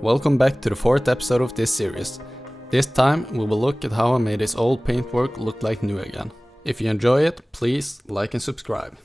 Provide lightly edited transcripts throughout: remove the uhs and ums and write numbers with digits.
Welcome back to the fourth episode of this series. This time we will look at how I made this old paintwork look like new again. If you enjoy it, please like and subscribe.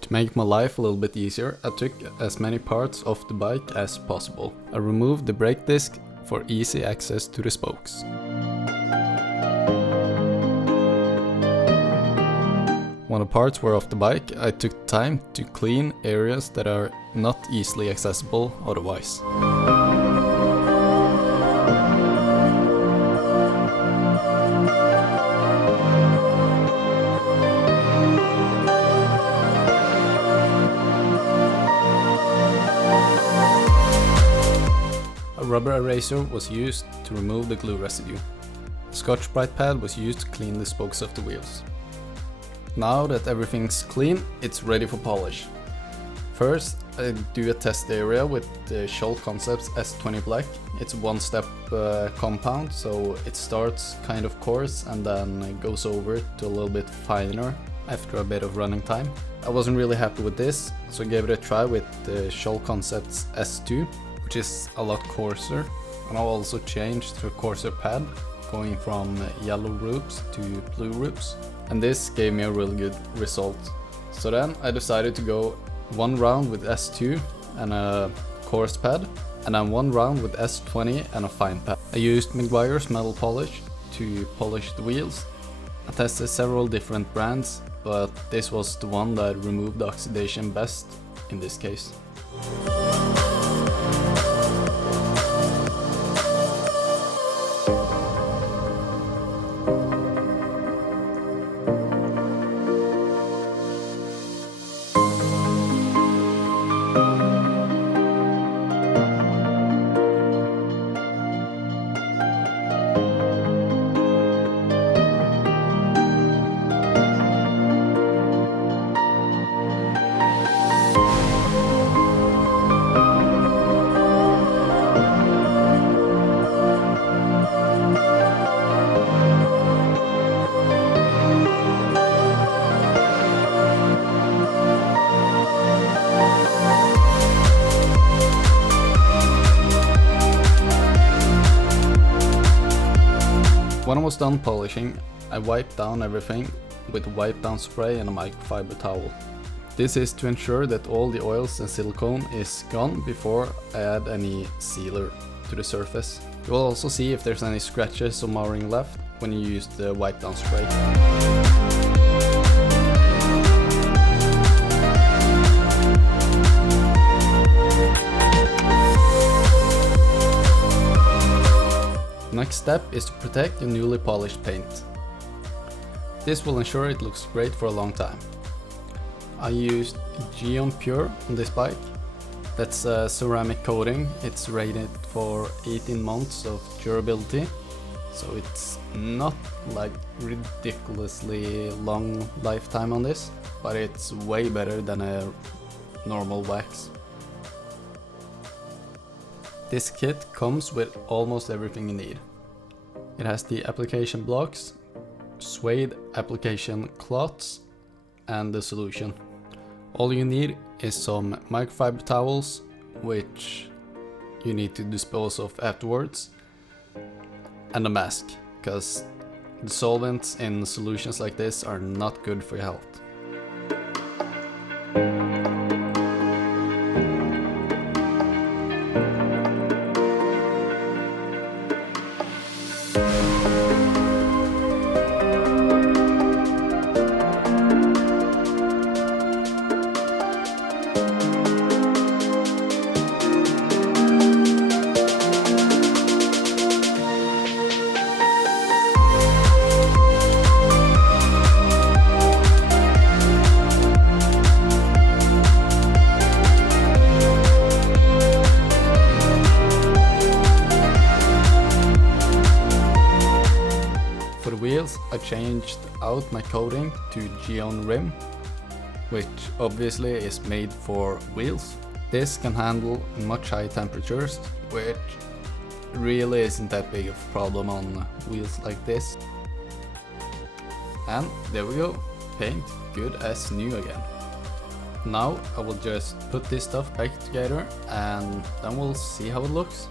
To make my life a little bit easier, I took as many parts off the bike as possible. I removed the brake disc for easy access to the spokes. When the parts were off the bike, I took time to clean areas that are not easily accessible otherwise. A rubber eraser was used to remove the glue residue. A Scotch-Brite pad was used to clean the spokes of the wheels. Now that everything's clean, it's ready for polish. First, I do a test area with the Gyeon Concepts S20 Black. It's a one-step compound, so it starts kind of coarse and then goes over to a little bit finer after a bit of running time. I wasn't really happy with this, so I gave it a try with the Gyeon Concepts S2, which is a lot coarser, and I'll also change to a coarser pad, going from yellow roofs to blue roofs, and this gave me a really good result. So then I decided to go one round with S2 and a coarse pad, and then one round with S20 and a fine pad. I used Meguiar's metal polish to polish the wheels. I tested several different brands, but this was the one that removed the oxidation best in this case. When I was done polishing, I wiped down everything with wipe down spray and a microfiber towel. This is to ensure that all the oils and silicone is gone before I add any sealer to the surface. You will also see if there's any scratches or marring left when you use the wipe down spray. Next step is to protect your newly polished paint. This will ensure it looks great for a long time. I used Gyeon Pure on this bike. That's a ceramic coating. It's rated for 18 months of durability, so it's not like ridiculously long lifetime on this, but it's way better than a normal wax. This kit comes with almost everything you need. It has the application blocks, suede application cloths, and the solution. All you need is some microfiber towels, which you need to dispose of afterwards, and a mask, because the solvents in solutions like this are not good for your health. For the wheels, I changed out my coating to Gyeon Rim, which obviously is made for wheels. This can handle much high temperatures, which really isn't that big of a problem on wheels like this. And there we go, paint good as new again. Now I will just put this stuff back together and then we'll see how it looks.